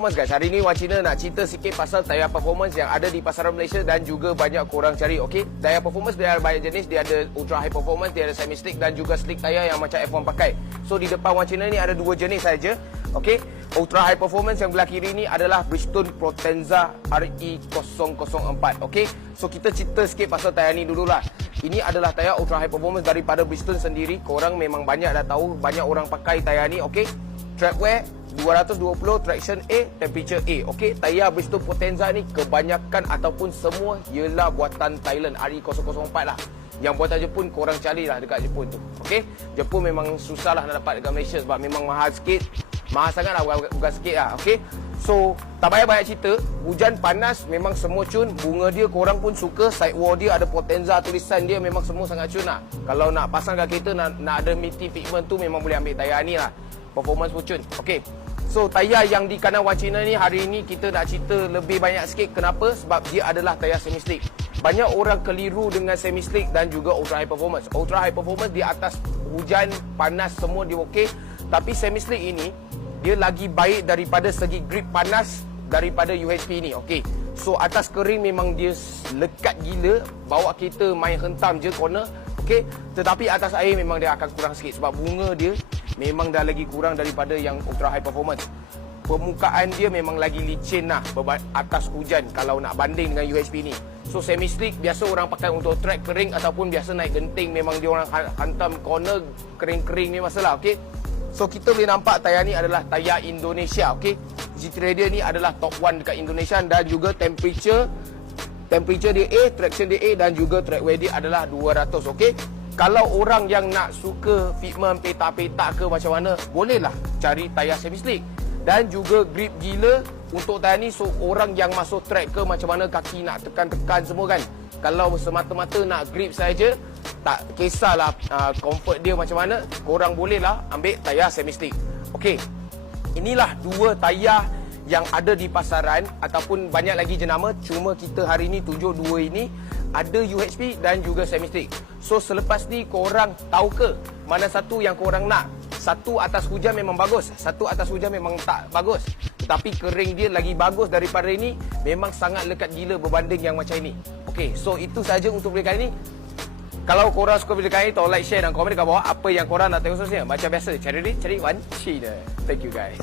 performance guys. Hari ni Wan Cina nak cerita sikit pasal tayar performance yang ada di pasaran Malaysia dan juga banyak korang cari. Okey, tayar performance dia ada banyak jenis. Dia ada ultra high performance, dia ada semi slick dan juga slick tayar yang macam F1 pakai. So di depan Wan Cina ni ada dua jenis saja. Okey, ultra high performance yang belah kiri ni adalah Bridgestone Potenza RE004. Okey, so kita cerita sikit pasal tayar ni dululah. Ini adalah tayar ultra high performance daripada Bridgestone sendiri. Korang memang banyak dah tahu, banyak orang pakai tayar ni. Okey, track wear 220, traction A, temperature A. Okey, tayar Bridgestone Potenza ni kebanyakan ataupun semua ialah buatan Thailand, RE004 lah. Yang buatan Jepun korang carilah dekat Jepun tu. Okey, Jepun memang susah lah nak dapat dekat Malaysia sebab memang mahal sikit. Mahal sangat lah, bukan sikit lah. Okey, so tak payah banyak cerita. Hujan panas memang semua cun. Bunga dia korang pun suka. Sidewall dia ada Potenza tulisan dia, memang semua sangat cun lah. Kalau nak pasang kat kereta, nak ada meaty fitment tu, memang boleh ambil tayar ni lah. Performance pun cun. Okey, so tayar yang di kanan Wan Cina ni hari ni kita nak cerita lebih banyak sikit. Kenapa? Sebab dia adalah tayar semi slick. Banyak orang keliru dengan semi slick dan juga ultra high performance. Ultra high performance di atas hujan, panas semua dia okey. Tapi semi slick ini dia lagi baik daripada segi grip panas daripada UHP ni. Okey, so atas kering memang dia lekat gila, bawa kita main hentam je corner. Okey, tetapi atas air memang dia akan kurang sikit sebab bunga dia memang dah lagi kurang daripada yang ultra high performance. Permukaan dia memang lagi licin lah atas hujan kalau nak banding dengan UHP ni. So semi slick biasa orang pakai untuk track kering ataupun biasa naik genting, memang dia orang hantam corner kering-kering ni masalah. Okey, so kita boleh nampak tayar ni adalah tayar Indonesia. Okey, GT Radial ni adalah top 1 dekat Indonesia dan juga temperature dia A, traction dia A dan juga track wear dia adalah 200. Okey, kalau orang yang nak suka fitment petak-petak ke macam mana, bolehlah cari tayar semi slick. Dan juga grip gila untuk tayar ni. So orang yang masuk track ke macam mana, kaki nak tekan-tekan semua kan, kalau semata-mata nak grip saja, tak kisahlah comfort dia macam mana, korang bolehlah ambil tayar semi slick. Okey, inilah dua tayar yang ada di pasaran ataupun banyak lagi jenama. Cuma kita hari ni tunjuk dua ini, ada UHP dan juga semi slick. So selepas ni korang tahu ke mana satu yang korang nak? Satu atas hujan memang bagus, satu atas hujan memang tak bagus. Tetapi kering dia lagi bagus daripada ini. Memang sangat lekat gila berbanding yang macam ini. Okey, so itu saja untuk video kali ini. Kalau korang suka video kali ini, tolong like, share dan komen dekat bawah apa yang korang nak tengok seterusnya. Macam biasa, cari Wan Cina. Thank you guys.